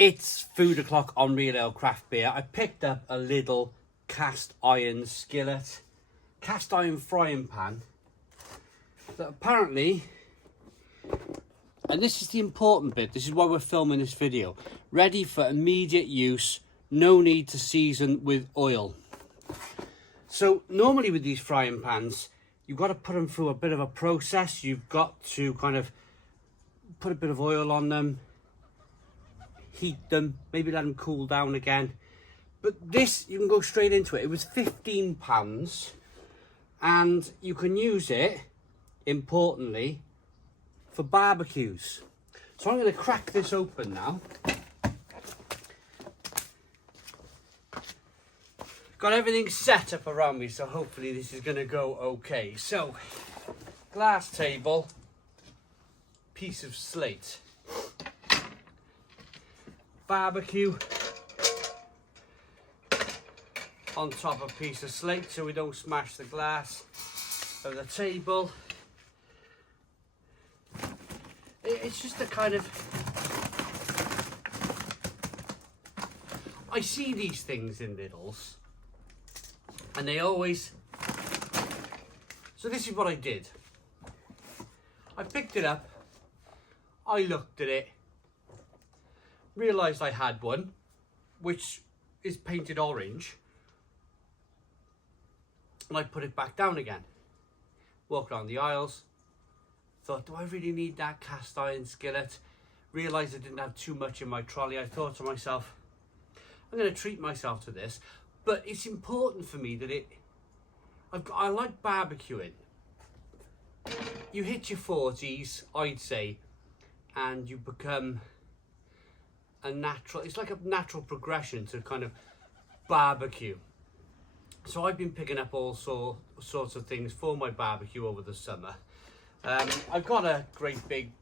It's food o'clock on Real Ale Craft Beer. I picked up a Lidl cast iron skillet, cast iron frying pan that apparently, and this is the important bit, this is why we're filming this video, ready for immediate use, no need to season with oil. So normally with these frying pans, you've got to put them through a bit of a process. You've got to kind of put a bit of oil on them, heat them, maybe let them cool down again. But this, you can go straight into it. It was £15 and you can use it, importantly, for barbecues. So I'm going to crack this open now. Got everything set up around me, so hopefully this is going to go okay. So, glass table, piece of slate, barbecue on top of a piece of slate so we don't smash the glass of the table. It's just a kind of, I see these things in Lidl's and they always, so this is what I did. I picked it up, I looked at it, realised I had one which is painted orange, and I put it back down again. Walked around the aisles, thought, do I really need that cast iron skillet? Realised I didn't have too much in my trolley. I thought to myself, I'm going to treat myself to this, but it's important for me that I like barbecuing. You hit your 40s, I'd say, and you become a natural, it's like a natural progression to kind of barbecue. So I've been picking up all sorts of things for my barbecue over the summer. I've got a great big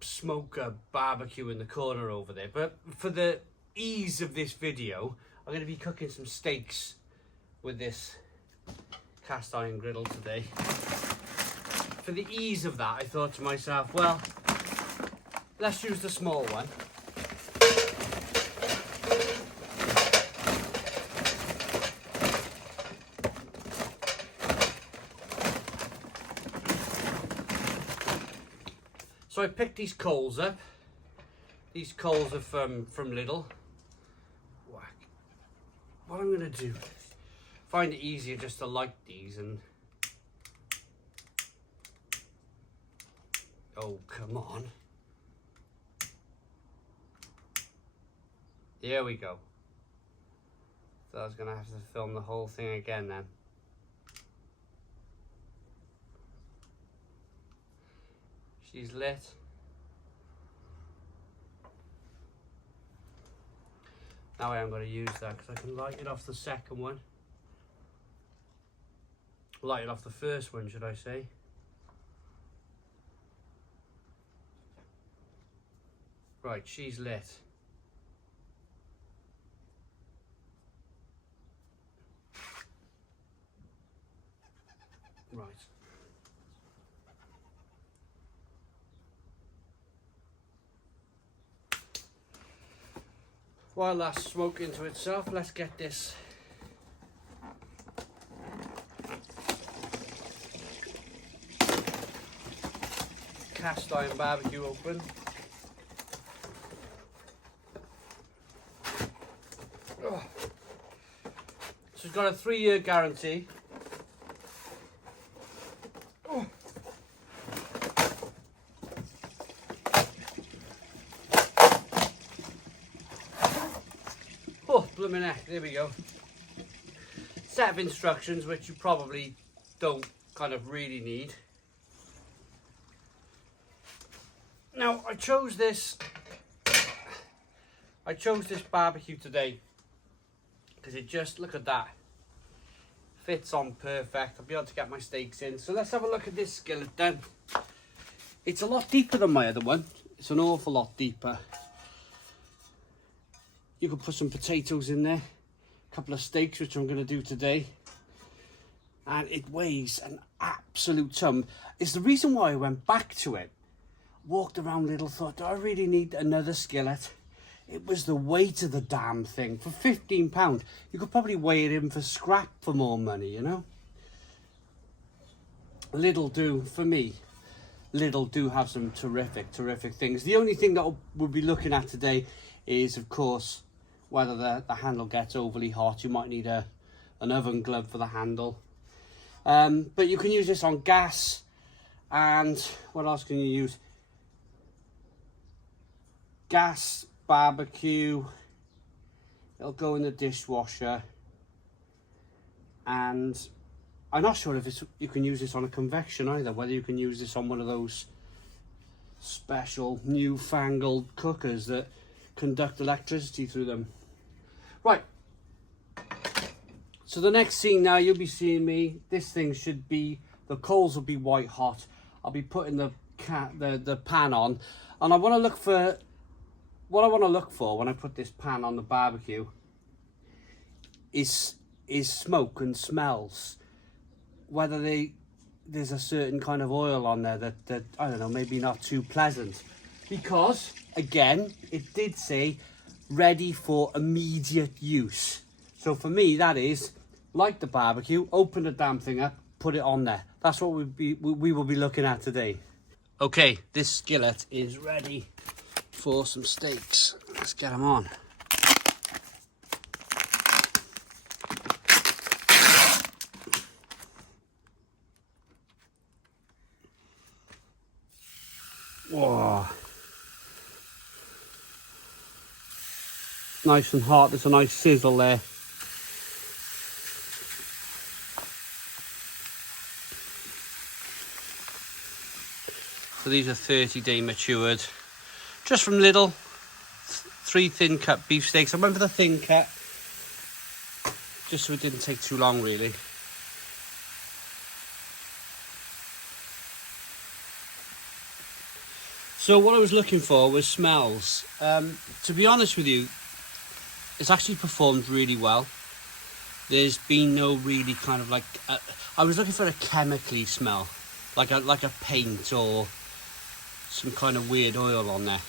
smoker barbecue in the corner over there, but for the ease of this video, I'm going to be cooking some steaks with this cast iron griddle today. For the ease of that, I thought to myself, well, let's use the small one. So I picked these coals up. These coals are from Lidl. Whack. What I'm going to do, find it easier just to light these and... Oh, come on. There we go. So I was going to have to film the whole thing again then. She's lit. Now I am going to use that because I can light it off the second one. Light it off the first one, should I say. Right, she's lit. Right. While that's smoking to itself, let's get this cast iron barbecue open. Oh. So it's got a 3-year guarantee. Oh. Oh, blooming heck, there we go. Set of instructions which you probably don't kind of really need. Now, I chose this barbecue today because it just, look at that, fits on perfect. I'll be able to get my steaks in. So let's have a look at this skillet then. It's a lot deeper than my other one. It's an awful lot deeper. You could put some potatoes in there, a couple of steaks, which I'm going to do today. And it weighs an absolute ton. It's the reason why I went back to it. Walked around Lidl, thought, do I really need another skillet? It was the weight of the damn thing. For £15, you could probably weigh it in for scrap for more money, you know? Lidl do, for me, Lidl do have some terrific things. The only thing that we'll be looking at today is, of course, whether the handle gets overly hot. You might need an oven glove for the handle. But you can use this on gas, and what else can you use? Gas, barbecue, it'll go in the dishwasher, and I'm not sure if you can use this on a convection either, whether you can use this on one of those special newfangled cookers that conduct electricity through them. Right, so the next scene now, you'll be seeing me, this thing should be, the coals will be white hot. I'll be putting the pan on, and I want to look for, what I want to look for when I put this pan on the barbecue is smoke and smells. Whether there's a certain kind of oil on there that I don't know, maybe not too pleasant. Because, again, it did say ready for immediate use. So for me, that is, like the barbecue, open the damn thing up, put it on there. That's what we will be looking at today. Okay, this skillet is ready for some steaks. Let's get them on. Whoa. Nice and hot, there's a nice sizzle there. So these are 30-day matured. Just from Lidl, 3 thin cut beef steaks. I remember the thin cut, just so it didn't take too long really. So what I was looking for was smells. To be honest with you, it's actually performed really well. There's been no really kind of like, I was looking for a chemically smell, like a paint or some kind of weird oil on there.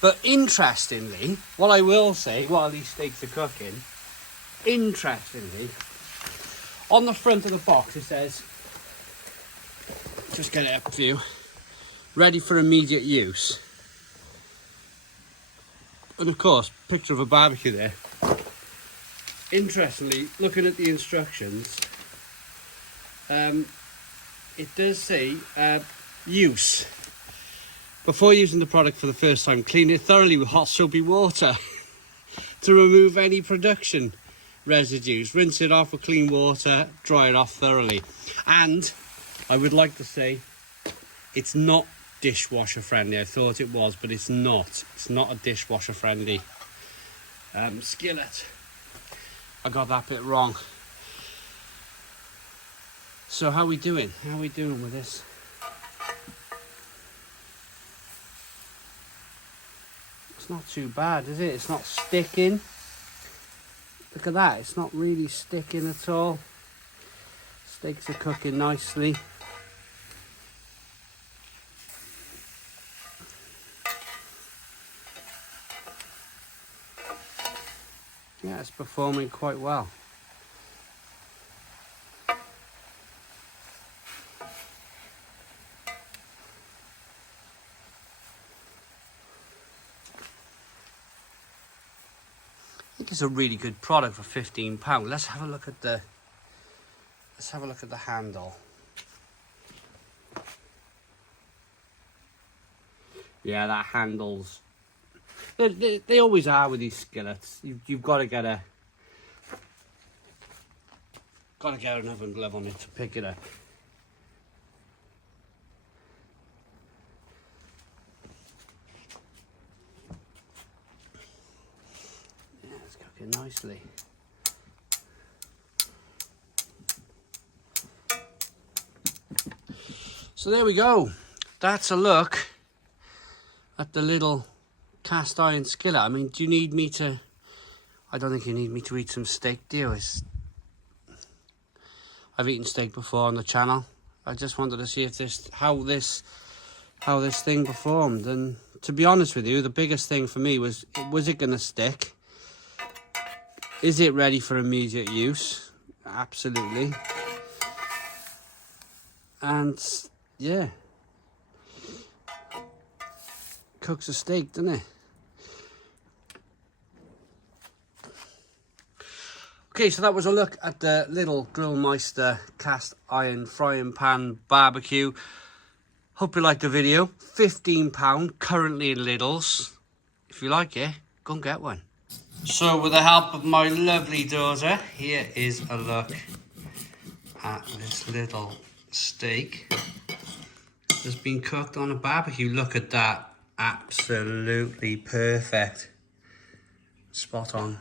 But interestingly, what I will say, while these steaks are cooking, interestingly, on the front of the box it says, just get it up for you, ready for immediate use. And of course, picture of a barbecue there. Interestingly, looking at the instructions, it does say use. Before using the product for the first time, clean it thoroughly with hot soapy water to remove any production residues. Rinse it off with clean water, dry it off thoroughly. And I would like to say, it's not dishwasher friendly. I thought it was, but it's not. It's not a dishwasher friendly skillet. I got that bit wrong. So how are we doing? How are we doing with this? It's not too bad, is it? It's not sticking. Look at that, it's not really sticking at all. Steaks are cooking nicely. Yeah, it's performing quite well. I think it's a really good product for £15. Let's have a look at the handle. Yeah, that handle's, they always are with these skillets. You've got to get an oven glove on it to pick it up. Yeah, it's cooking nicely. So there we go. That's a look at the little cast iron skillet. I mean, do you need me to, I don't think you need me to eat some steak, do you? I've eaten steak before on the channel. I just wanted to see if how this how this thing performed. And to be honest with you, the biggest thing for me was it going to stick? Is it ready for immediate use? Absolutely. And yeah, cooks a steak, doesn't it? Okay, so that was a look at the Lidl GrillMeister cast iron frying pan barbecue. Hope you liked the video. £15 currently in Lidl's. If you like it, go and get one. So with the help of my lovely daughter, here is a look at this little steak that's been cooked on a barbecue. Look at that. Absolutely perfect. Spot on.